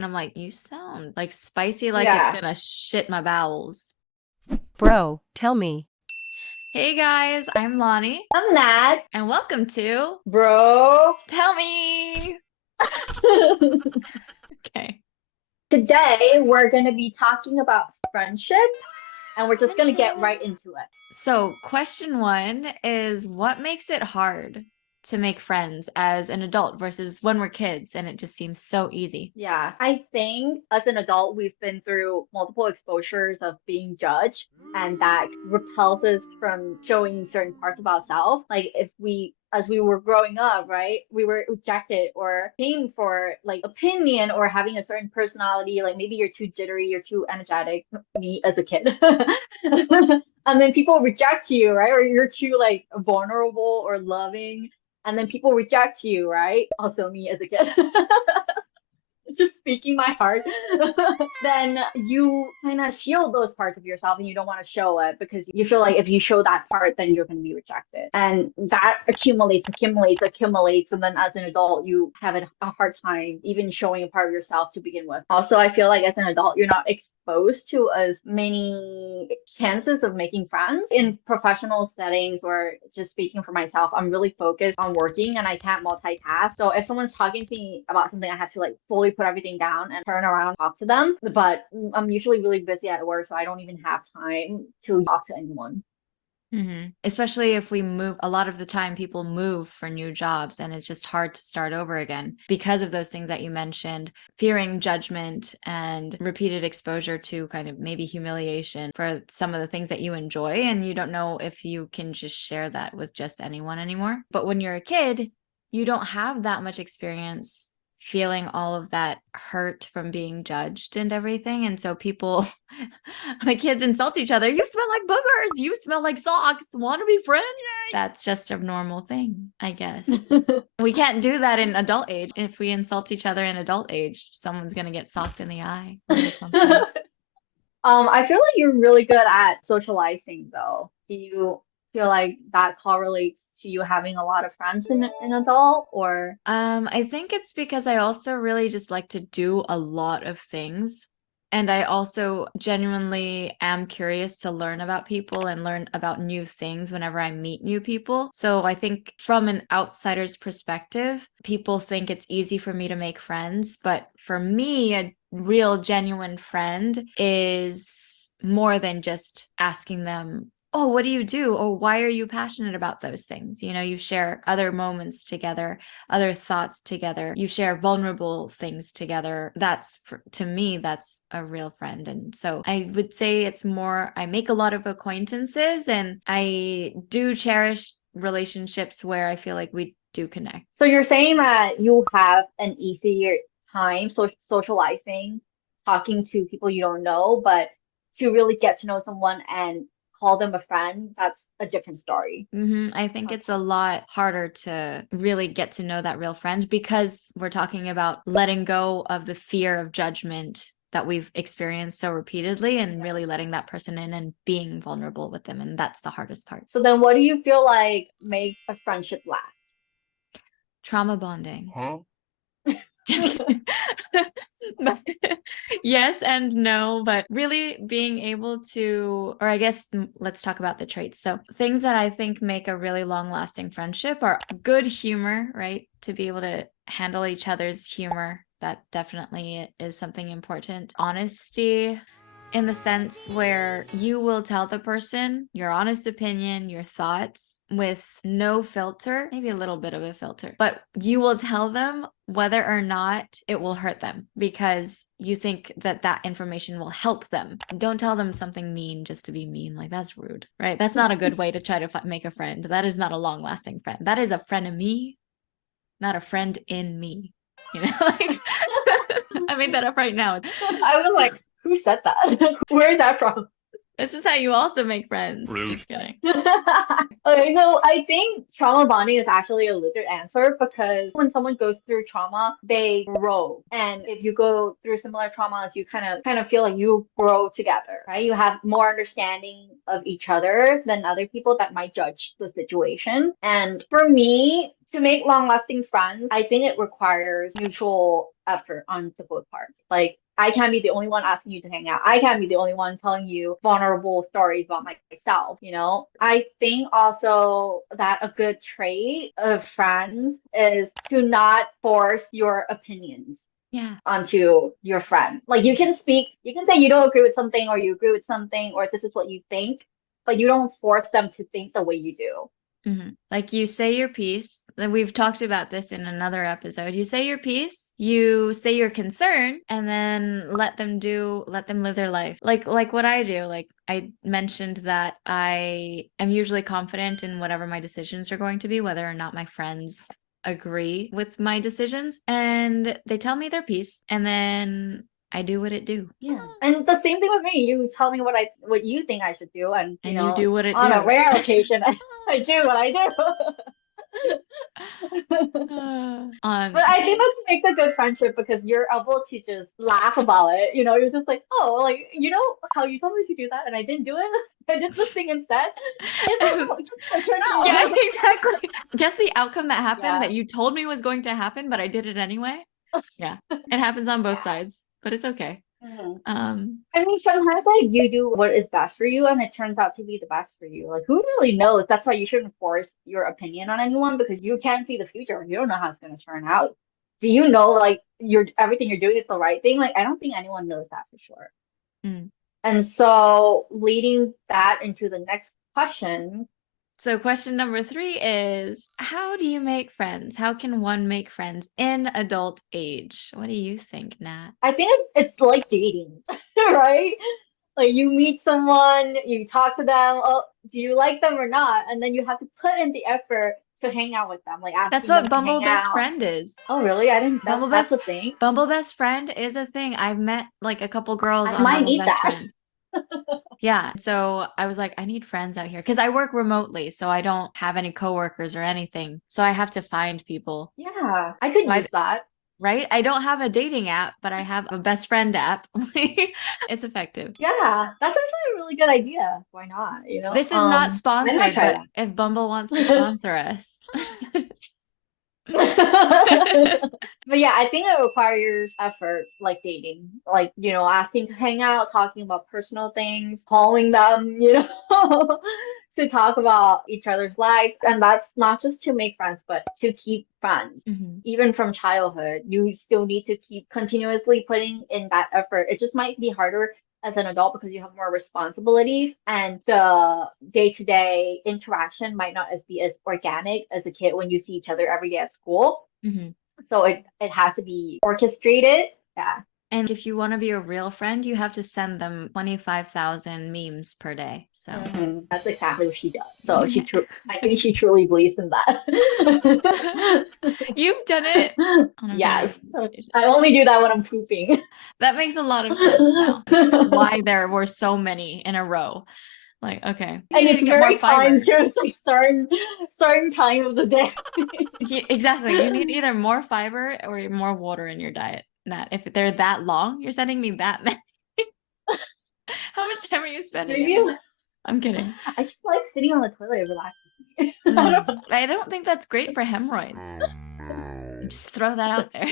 And I'm like, you sound like spicy, like it's Yeah. gonna shit my bowels. Bro, tell me. Hey guys, I'm Lonnie, I'm Nat. and welcome to Bro. Tell Me. Okay. Today, we're going to be talking about friendship, and we're just going to get Friendship. right into it. So, question one is what makes it hard to make friends as an adult versus when we're kids and it just seems so easy? Yeah, I think as an adult, we've been through multiple exposures of being judged, and that repels us from showing certain parts of ourselves. Like if we, as we were growing up, right, we were rejected or paying for like opinion or having a certain personality. Like maybe you're too jittery, you're too energetic. Me as a kid. And then people reject you, right? Or you're too like vulnerable or loving. And then people reject you, right? Also me as a kid. Just speaking my heart, then you kind of shield those parts of yourself and you don't want to show it because you feel like if you show that part, then you're going to be rejected. And that accumulates. And then as an adult, you have a hard time even showing a part of yourself to begin with. Also, I feel like as an adult, you're not exposed to as many chances of making friends in professional settings or just speaking for myself. I'm really focused on working and I can't multitask. So if someone's talking to me about something, I have to like fully put everything down and turn around and talk to them. But I'm usually really busy at work, so I don't even have time to talk to anyone. Especially if we move, a lot of the time people move for new jobs and it's just hard to start over again because of those things that you mentioned, fearing judgment and repeated exposure to kind of maybe humiliation for some of the things that you enjoy. And you don't know if you can just share that with just anyone anymore. But when you're a kid, you don't have that much experience feeling all of that hurt from being judged and everything. And so people, the kids insult each other. You smell like boogers. You smell like socks. Want to be friends? That's just a normal thing, I guess. We can't do that in adult age. If we insult each other in adult age, someone's going to get socked in the eye or something. I feel like you're really good at socializing though. Do you feel like that correlates to you having a lot of friends in adult or I think it's because I also really just like to do a lot of things. And I also genuinely am curious to learn about people and learn about new things whenever I meet new people. So I think from an outsider's perspective, people think it's easy for me to make friends. But for me, a real genuine friend is more than just asking them, oh, what do you do? Or why are you passionate about those things? You know, you share other moments together, other thoughts together. You share vulnerable things together. To me, that's a real friend. And so I would say it's more, I make a lot of acquaintances and I do cherish relationships where I feel like we do connect. so you're saying that you have an easier time socializing, talking to people you don't know, but to really get to know someone and call them a friend, that's a different story. I think it's Okay. a lot harder to really get to know that real friend because we're talking about letting go of the fear of judgment that we've experienced so repeatedly and Yeah. really letting that person in and being vulnerable with them. And that's the hardest part. So then what do you feel like makes a friendship last? Trauma bonding. Huh? Just kidding. But yes and no, but really being able to, or I guess let's talk about the traits. So, things that I think make a really long lasting friendship are good humor, right? To be able to handle each other's humor. That definitely is something important. Honesty, in the sense where you will tell the person your honest opinion, your thoughts with no filter, maybe a little bit of a filter, but you will tell them whether or not it will hurt them because you think that that information will help them. Don't tell them something mean just to be mean. Like, that's rude, right? That's not a good way to try to make a friend. That is not a long lasting friend. That is a friend of me, not a friend in me. You know, like I made that up right now. I was like, who said that? Where is that from? This is how you also make friends. Rude. Just kidding. Okay, so I think trauma bonding is actually a legit answer because when someone goes through trauma, they grow. And if you go through similar traumas, you kind of feel like you grow together, right? You have more understanding of each other than other people that might judge the situation. And for me, to make long-lasting friends, I think it requires mutual effort on the both parts. Like, I can't be the only one asking you to hang out. I can't be the only one telling you vulnerable stories about myself, you know? I think also that a good trait of friends is to not force your opinions Yeah. onto your friend. Like, you can speak, you can say you don't agree with something, or you agree with something, or this is what you think, but you don't force them to think the way you do. Like, you say your piece. And we've talked about this in another episode. You say your piece, you say your concern, and then let them live their life. Like what I do. Like, I mentioned that I am usually confident in whatever my decisions are going to be, whether or not my friends agree with my decisions. And they tell me their piece, and then I do what it do. Yeah. And the same thing with me. You tell me what you think I should do, and And you do what it on a do. rare occasion, I do what I do. On But I think that makes a good friendship because you're able to just laugh about it. You know, you're just like, oh, like, you know how you told me to do that and I didn't do it? I did this thing instead. It turned out. Yeah, exactly. Guess the outcome that happened Yeah. that you told me was going to happen, but I did it anyway. Yeah, it happens on both Yeah. sides, but it's okay. Mhm. Um, I mean, sometimes like you do what is best for you and it turns out to be the best for you. Like, who really knows? That's why you shouldn't force your opinion on anyone because you can't see the future. You don't know how it's going to turn out. Do you know like everything you're doing is the right thing? Like, I don't think anyone knows that for sure. mm. And so leading that into the next question. So question number 3 is, how do you make friends? How can one make friends in adult age? What do you think, Nat? I think it's like dating, right? Like, you meet someone, you talk to them, oh, do you like them or not? And then you have to put in the effort to hang out with them, like That's asking them what to Bumble hang Best out. Friend is. Oh, really? I didn't, Bumble that's Best a thing. Bumble Best Friend is a thing. I've met like a couple girls I on might Bumble need Best that. Friend. Yeah. So I was like, I need friends out here because I work remotely. So I don't have any coworkers or anything. So I have to find people. Yeah, I So could use that. right? I don't have a dating app, but I have a best friend app. It's effective. Yeah, that's actually a really good idea. Why not? You know, This is not I might sponsored, try but that. if Bumble wants to sponsor us. But yeah, I think it requires effort, like dating, like, you know, asking to hang out, talking about personal things, calling them, you know, to talk about each other's lives. And that's not just to make friends, but to keep friends. Mhm. Even from childhood, you still need to keep continuously putting in that effort. It just might be harder as an adult because you have more responsibilities and the day-to-day interaction might not be as organic as a kid when you see each other every day at school. Mhm. So it has to be orchestrated. Yeah. And if you want to be a real friend, you have to send them 25,000 memes per day. So That's exactly what she does. So I think she truly believes in that. you've done it on a Yes. very I only do that when I'm pooping. that makes a lot of sense now. Why there were so many in a row. Like, okay. So you And need it's to get more very fiber. time too. It's like certain time of the day. Yeah, exactly. You need either more fiber or more water in your diet. Nat, if they're that long, you're sending me that many. How much time are you spending in Maybe there? I'm kidding. I just like sitting on the toilet and relaxing. I don't know. I don't think that's great for hemorrhoids. Just throw that out there.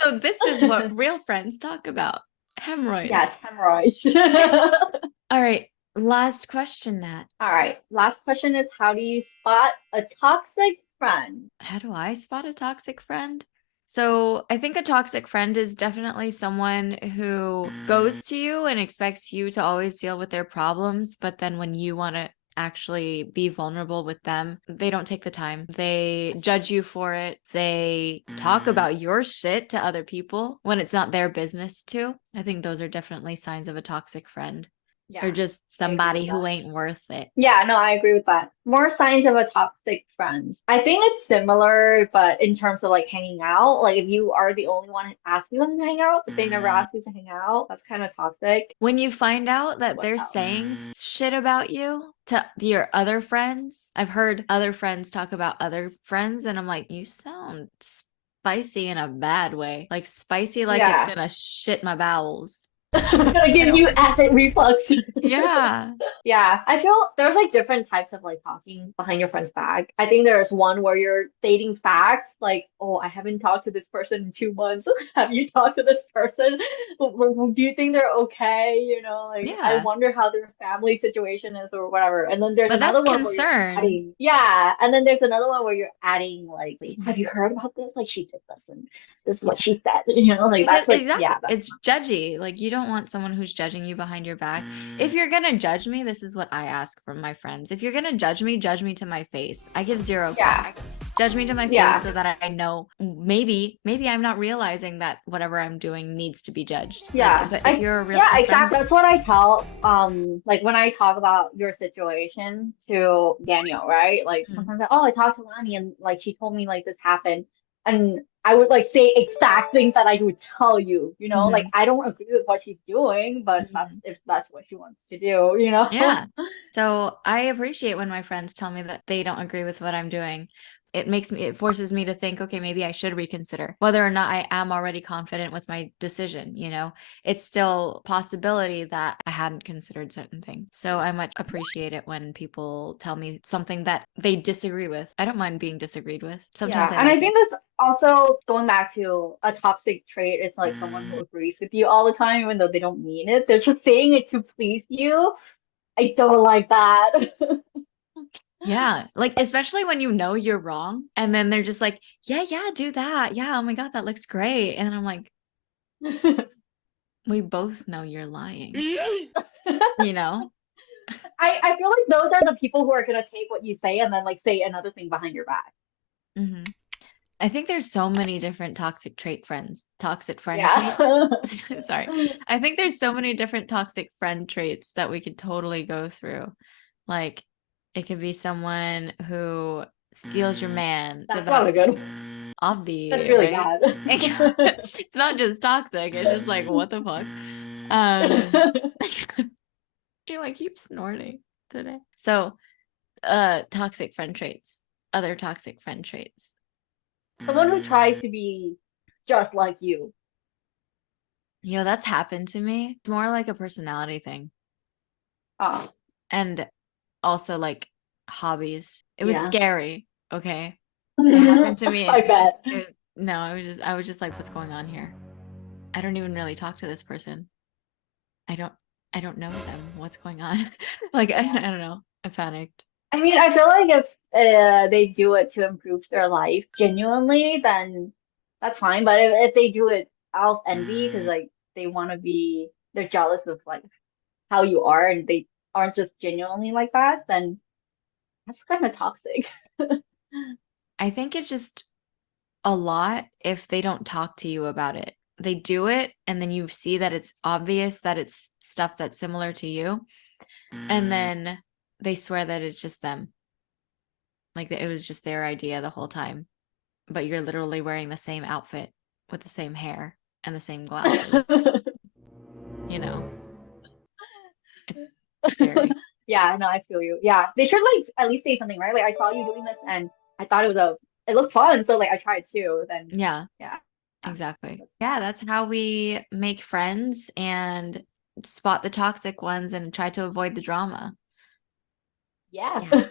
So this is what real friends talk about. Hemorrhoids. Yes, hemorrhoids. All right. Last question, Nat. All right. Last question is, how do you spot a toxic friend? How do I spot a toxic friend? So I think a toxic friend is definitely someone who goes to you and expects you to always deal with their problems, but then when you want to actually be vulnerable with them, they don't take the time. They judge you for it. They talk about your shit to other people when it's not their business to. I think those are definitely signs of a toxic friend. Yeah, Or just I agree somebody with who that. ain't worth it. Yeah, no, I agree with that. More signs of a toxic friend. I think it's similar, but in terms of like hanging out, like if you are the only one asking them to hang out, but they never ask you to hang out, that's kind of toxic. When you find out that Watch they're out. saying shit about you to your other friends, I've heard other friends talk about other friends, and I'm like, you sound spicy in a bad way. Like spicy, like it's Yeah. gonna shit my bowels. gonna give you acid reflux. Yeah. Yeah, I feel there's like different types of like talking behind your friend's back. I think there's one where you're stating facts, like, oh, I haven't talked to this person in 2 months. Have you talked to this person? Do you think they're okay? Like I Yeah. wonder how their family situation is or whatever. And then there's But that's another one where you're concern. adding, yeah, and then there's another one where you're adding like, have you heard about this? Like she did this and this is what she said. Like Because that's like, exactly, yeah, that's it's judgy. Like you don't want someone who's judging you behind your back. If you're gonna judge me, this is what I ask from my friends. If you're gonna judge me to my face. I give zero yeah, fucks. Judge me to my yeah. face so that I know maybe I'm not realizing that whatever I'm doing needs to be judged. Yeah, But if you're a real yeah, a friend, exactly. That's what I tell like when I talk about your situation to Daniel, right? Like mm, sometimes I talked to Lani and like she told me like this happened and I would like say exact things that I would tell you, like mhm, I don't agree with what she's doing, but that's mhm. if that's what she wants to do. Yeah. So I appreciate when my friends tell me that they don't agree with what I'm doing. It forces me to think, okay, maybe I should reconsider whether or not I am already confident with my decision. It's still a possibility that I hadn't considered certain things. So I much appreciate it when people tell me something that they disagree with. I don't mind being disagreed with. Sometimes Yeah, I and I like it. think that's also going back to a toxic trait is like someone who agrees with you all the time, even though they don't mean it. They're just saying it to please you. I don't like that. Yeah. Like, especially when you know you're wrong and then they're just like, yeah, yeah, do that. Yeah. Oh my God, that looks great. And I'm like, we both know you're lying, you know? I feel like those are the people who are gonna take what you say and then like say another thing behind your back. hmm I think there's so many different toxic friend Yeah. traits. Sorry. I think there's so many different toxic friend traits that we could totally go through. Like, it could be someone who steals your man. It's That's not about a good. That's obvi, really right? bad. It's not just toxic, it's just like, what the fuck? Um, I keep snorting today. So, toxic friend traits, other toxic friend traits. Someone who tries to be just like you. That's happened to me. It's more like a personality thing. Oh, And also like hobbies. It was yeah. scary, okay? It happened to me and I bet. it was no, I was just like, what's going on here? I don't even really talk to this person. I don't I don't know them. What's going on? Like I don't know. I panicked. I mean, I feel like if they do it to improve their life genuinely, then that's fine. But if they do it out of envy, because like they want to be, they're jealous of like how you are and they aren't just genuinely like that, then that's kind of toxic. I think it's just a lot if they don't talk to you about it. They do it and then you see that it's obvious that it's stuff that's similar to you, and then they swear that it's just them. Like that it was just their idea the whole time. But you're literally wearing the same outfit with the same hair and the same glasses. You know, it's scary. Yeah, no, I feel you. Yeah, they should like at least say something, right? Like I saw you doing this and I thought it looked fun, so like I tried too. Then Yeah, yeah, exactly. Yeah, that's how we make friends and spot the toxic ones and try to avoid the drama. yeah. Yeah.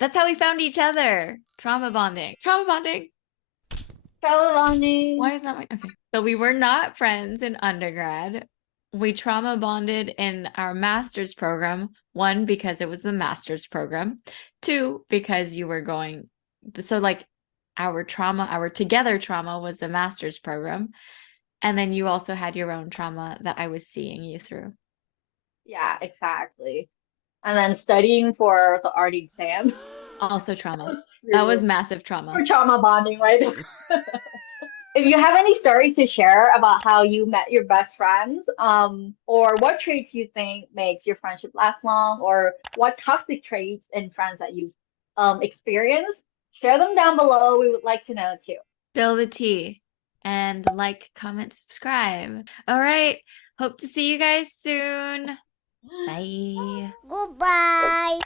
That's how we found each other. Trauma bonding. Trauma bonding. Travel bonding. Why is that my okay? So we were not friends in undergrad. We trauma bonded in our master's program. One, because it was the master's program. Two, because you were going. So like our together trauma was the master's program. And then you also had your own trauma that I was seeing you through. Yeah, exactly. And then studying for the art exam. Also trauma. That's That was true. massive trauma. For trauma bonding, right? If you have any stories to share about how you met your best friends, or what traits you think makes your friendship last long, or what toxic traits in friends that you've experienced, share them down below. We would like to know too. Spill the tea and like, comment, subscribe. All right. Hope to see you guys soon. Bye. Goodbye.